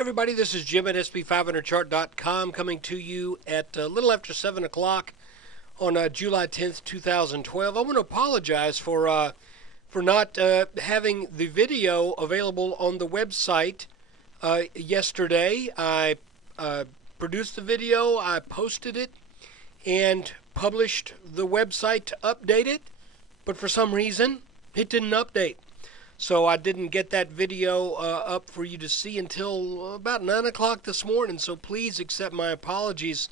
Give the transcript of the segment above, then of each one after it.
Everybody, this is Jim at SB500chart.com coming to you at a little after 7 o'clock on July 10th, 2012. I want to apologize for not having the video available on the website yesterday. I produced the video, I posted it, and published the website to update it, but for some reason it didn't update. So I didn't get that video up for you to see until about 9 o'clock this morning. So please accept my apologies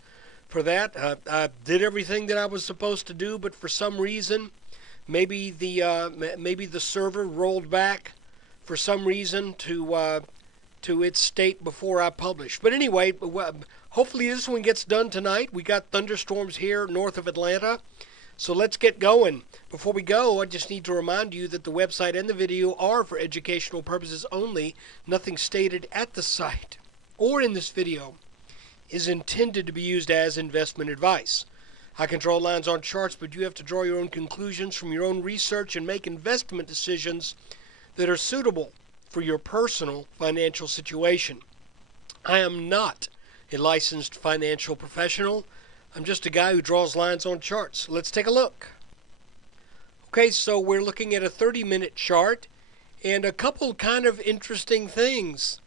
for that. I did everything that I was supposed to do, but for some reason, maybe the server rolled back for some reason to its state before I published. But anyway, hopefully this one gets done tonight. We got thunderstorms here north of Atlanta. So let's get going. Before we go, I just need to remind you that the website and the video are for educational purposes only. Nothing stated at the site or in this video is intended to be used as investment advice. I control lines on charts, but you have to draw your own conclusions from your own research and make investment decisions that are suitable for your personal financial situation. I am not a licensed financial professional. I'm just a guy who draws lines on charts. Let's take a look. Okay, so we're looking at a 30-minute chart and a couple kind of interesting things.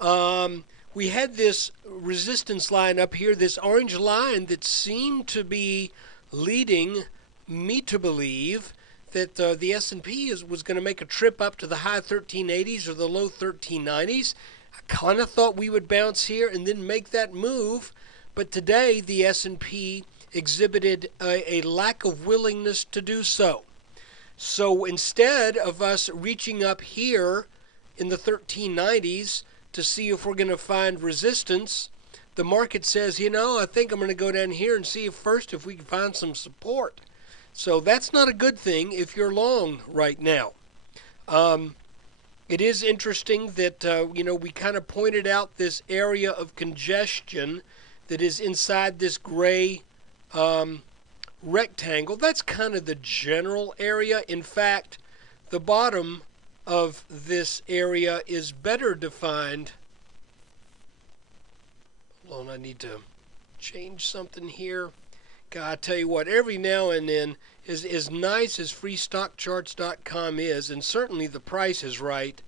We had this resistance line up here, this orange line that seemed to be leading me to believe that the S&P was going to make a trip up to the high 1380s or the low 1390s. I kind of thought we would bounce here and then make that move. But today, the S&P exhibited a lack of willingness to do so. So instead of us reaching up here in the 1390s to see if we're going to find resistance, the market says, I think I'm going to go down here and see if we can find some support. So that's not a good thing if you're long right now. It is interesting that, we kind of pointed out this area of congestion that is inside this gray rectangle. That's kind of the general area. In fact, the bottom of this area is better defined. Hold on, I need to change something here. God, I tell you what, every now and then, as nice as freestockcharts.com is, and certainly the price is right,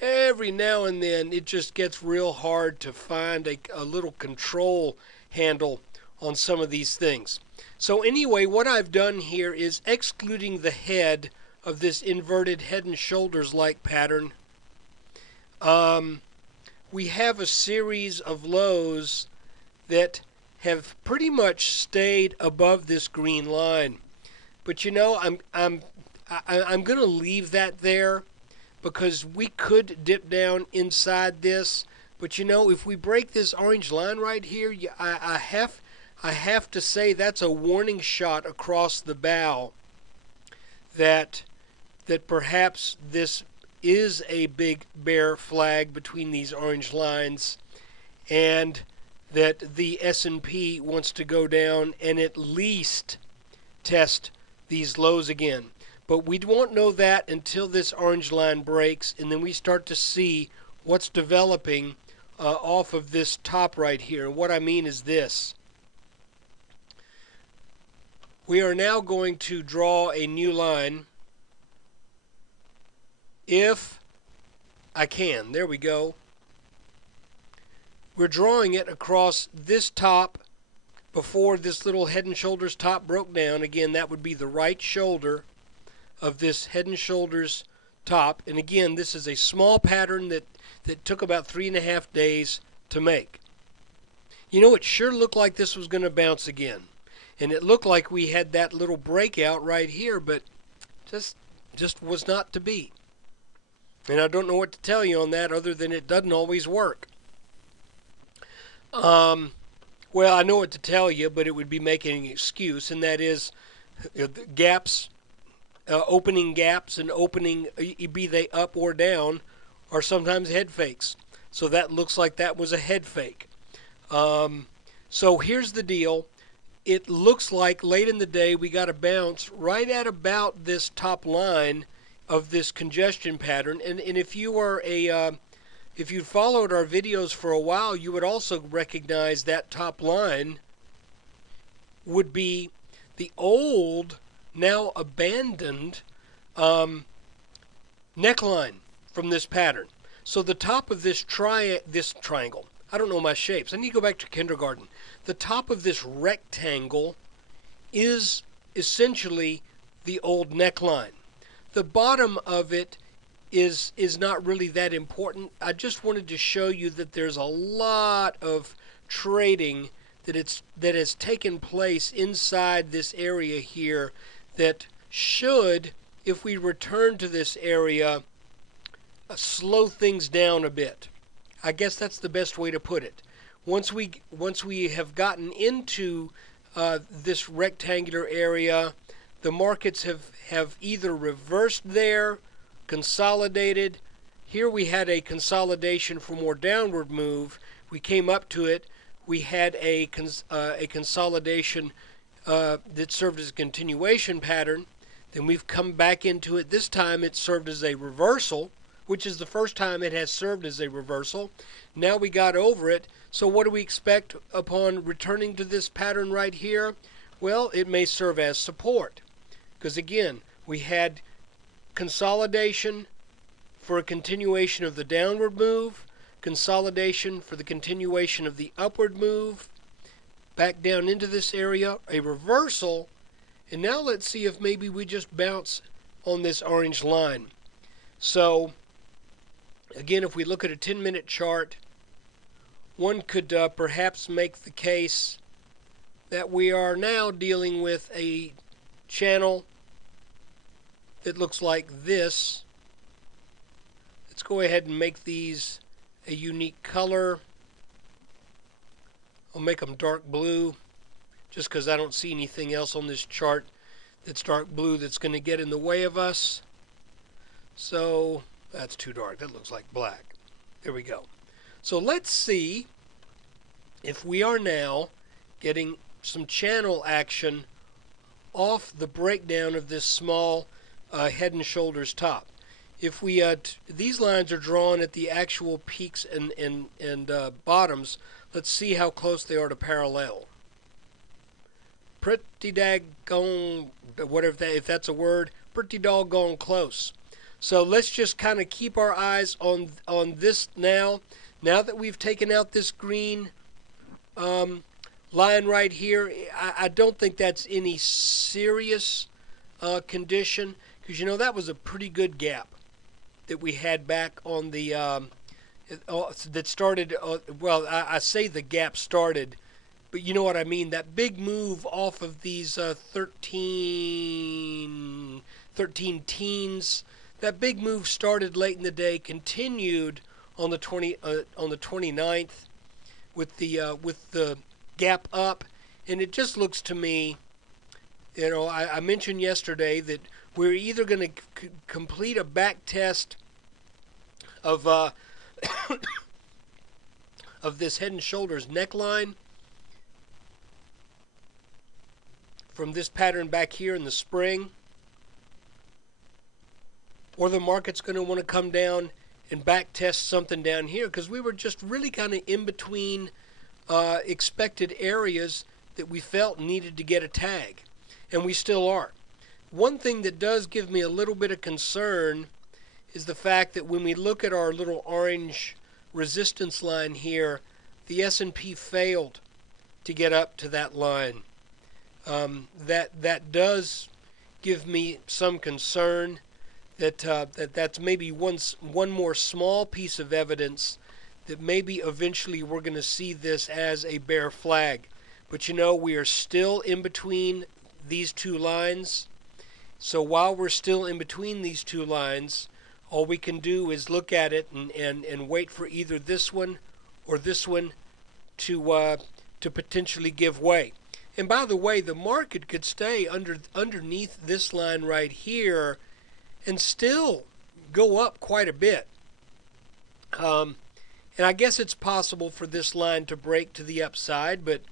every now and then it just gets real hard to find a little control handle on some of these things. So anyway, what I've done here is excluding the head of this inverted head and shoulders like pattern. We have a series of lows that have pretty much stayed above this green line. But I'm going to leave that there, because we could dip down inside this. But if we break this orange line right here, I have to say that's a warning shot across the bow that perhaps this is a big bear flag between these orange lines, and that the S&P wants to go down and at least test these lows again. But we won't know that until this orange line breaks, and then we start to see what's developing off of this top right here. And what I mean is this. We are now going to draw a new line, if I can. There we go. We're drawing it across this top before this little head and shoulders top broke down. Again, that would be the right shoulder of this head and shoulders top. And again, this is a small pattern that took about 3.5 days to make. It sure looked like this was going to bounce again. And it looked like we had that little breakout right here, but just was not to be. And I don't know what to tell you on that other than it doesn't always work. Well, I know what to tell you, but it would be making an excuse, and that is gaps. Opening gaps and opening, be they up or down, are sometimes head fakes. So that looks like that was a head fake. So here's the deal. It looks like late in the day we got a bounce right at about this top line of this congestion pattern. And if you are a if you'd followed our videos for a while, you would also recognize that top line would be the old, now abandoned neckline from this pattern. So the top of this triangle, I don't know my shapes. I need to go back to kindergarten. The top of this rectangle is essentially the old neckline. The bottom of it is not really that important. I just wanted to show you that there's a lot of trading that has taken place inside this area here that should, if we return to this area, slow things down a bit. I guess that's the best way to put it. Once we have gotten into this rectangular area, the markets have either reversed there, consolidated. Here we had a consolidation for more downward move. We came up to it. We had a consolidation that served as a continuation pattern. Then we've come back into it. This time it served as a reversal, which is the first time it has served as a reversal. Now we got over it. So what do we expect upon returning to this pattern right here? Well, it may serve as support. Because again, we had consolidation for a continuation of the downward move, consolidation for the continuation of the upward move, back down into this area, a reversal, and now let's see if maybe we just bounce on this orange line. So again, if we look at a 10-minute chart, one could perhaps make the case that we are now dealing with a channel that looks like this. Let's go ahead and make these a unique color. I'll make them dark blue just because I don't see anything else on this chart that's dark blue that's going to get in the way of us. So that's too dark. That looks like black. There we go. So let's see if we are now getting some channel action off the breakdown of this small head and shoulders top. If we these lines are drawn at the actual peaks and bottoms, let's see how close they are to parallel. Pretty daggone, whatever if that's a word, pretty doggone close. So let's just kind of keep our eyes on this now. Now that we've taken out this green line right here, I don't think that's any serious condition, because you know that was a pretty good gap that we had back on the that started. Well, I say the gap started, but you know what I mean. That big move off of these 13 teens. That big move started late in the day, continued on the 29th with the gap up, and it just looks to me, you know, I mentioned yesterday that we're either going to complete a back test of of this head and shoulders neckline from this pattern back here in the spring, or the market's going to want to come down and back test something down here, because we were just really kind of in between expected areas that we felt needed to get a tag, and we still are. One thing that does give me a little bit of concern is the fact that when we look at our little orange resistance line here, the S&P failed to get up to that line. That does give me some concern that that's maybe one more small piece of evidence that maybe eventually we're going to see this as a bear flag. But you know, we are still in between these two lines. So while we're still in between these two lines, all we can do is look at it and wait for either this one or this one to potentially give way. And by the way, the market could stay underneath this line right here and still go up quite a bit. And I guess it's possible for this line to break to the upside, but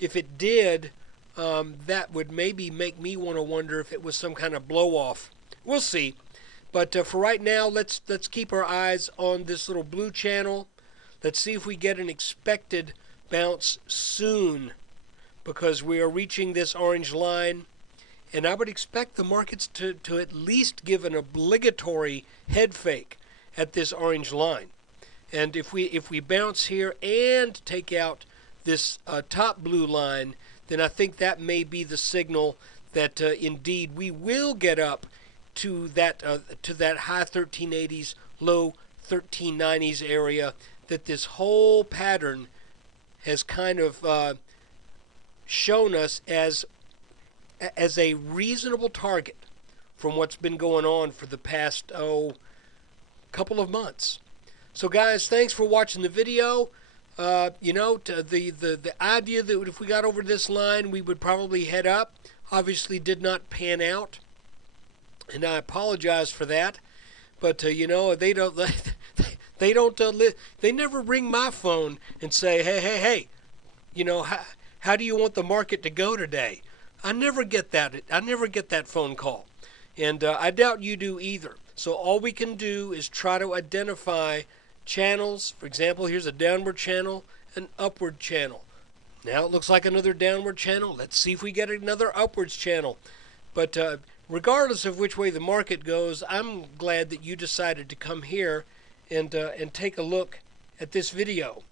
if it did, that would maybe make me want to wonder if it was some kind of blow-off. We'll see. But for right now, let's keep our eyes on this little blue channel. Let's see if we get an expected bounce soon, because we are reaching this orange line. And I would expect the markets to at least give an obligatory head fake at this orange line. And if we bounce here and take out this top blue line, then I think that may be the signal that indeed we will get up to that high 1380s, low 1390s area, that this whole pattern has kind of shown us as a reasonable target from what's been going on for the past couple of months. So guys, thanks for watching the video. The idea that if we got over this line, we would probably head up, obviously did not pan out, and I apologize for that. But they never ring my phone and say, hey, how do you want the market to go today? I never get that. I never get that phone call, and I doubt you do either. So all we can do is try to identify channels. For example, here's a downward channel, an upward channel. Now it looks like another downward channel. Let's see if we get another upwards channel. But regardless of which way the market goes, I'm glad that you decided to come here and take a look at this video.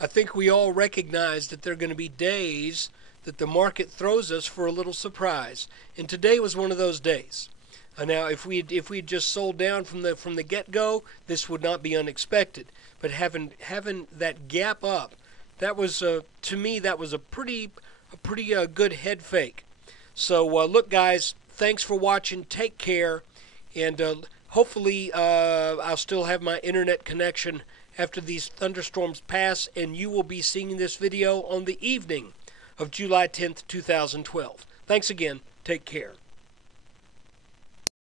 I think we all recognize that there are going to be days that the market throws us for a little surprise, and today was one of those days. Now, if we just sold down from the get-go, this would not be unexpected. But having that gap up, that was to me that was a pretty good head fake. So look, guys, thanks for watching. Take care, and hopefully I'll still have my internet connection after these thunderstorms pass, and you will be seeing this video on the evening of July 10th, 2012. Thanks again. Take care.